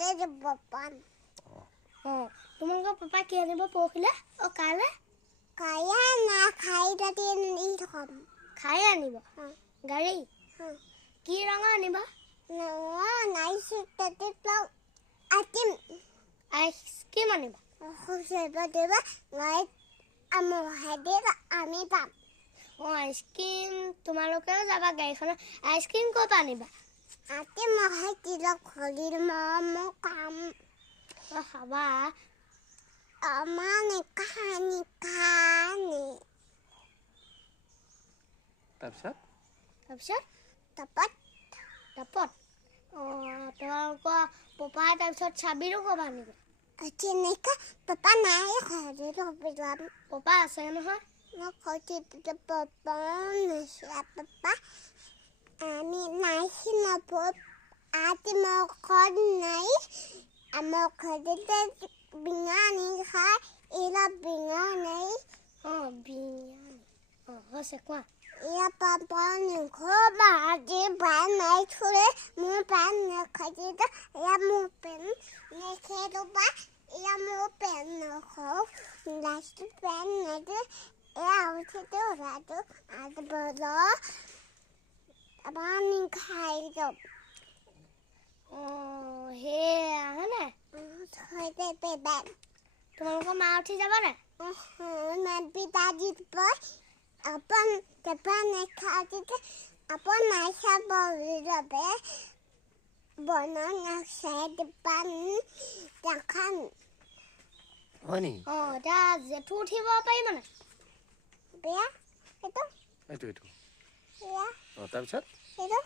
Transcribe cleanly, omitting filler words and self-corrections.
দে বপান তোমালোকৰ পাপা কি আনিব পৰহিলে কাইলে কায়া না খাই দাদি ই থম খাই আনিব গাড়ী কি ৰঙৰ আনিব নাইছে তাতে প্লাউ আতিম আইচক্ৰীম আনিব খুচেবা দেবা গাই আমো হেদেবা আমি পাম আইচক্ৰীম তোমালোকেও যাবা গাড়ীখনত আইচক্ৰীম ক'ৰ পৰা আনিবা আতি মহাই তিলক খলিৰ মম কাম খাবা আমানে কাহানি তাৰপিছত তাপত তোমালোকৰ পপাই তাৰপিছত চাবিৰো ক'বা আনিব তেনেকা পাপা নাই ঘৰতে ৰবিলাম পপা আছে নহয় মই ঘৰতে পাপা নাছিল পাপা আমি নাইছি নপ আতি মই ঘৰ নাই আমাৰ ঘৰতে বিঙানি খাই এলা বিঙানি বিঙানি হৈছে কোৱা এয়া পাপা নিখবা আজি বান নাই থলে মোৰ বান নাখাই এয়া মোৰ পেন নেখেদবা এয়া মোৰ পেন নখাও লাষ্ট পেন নেদে এয়া উঠিতে ওলাটো আজি বল বান খাই যাব সেয়া হয়নে থৈতে পেবান তোমালোকৰ মা উঠি যাব নাই নাবি দাদি পই আপন তেপান নেখাতে আপন নাই খাব যাবে বনানা সাইড পান দেখান হয়নি এতিয়া জেঠু উঠিব পাৰিব নাই বেয়া এইটো এইটো বেয়া তাৰপিছত এইটো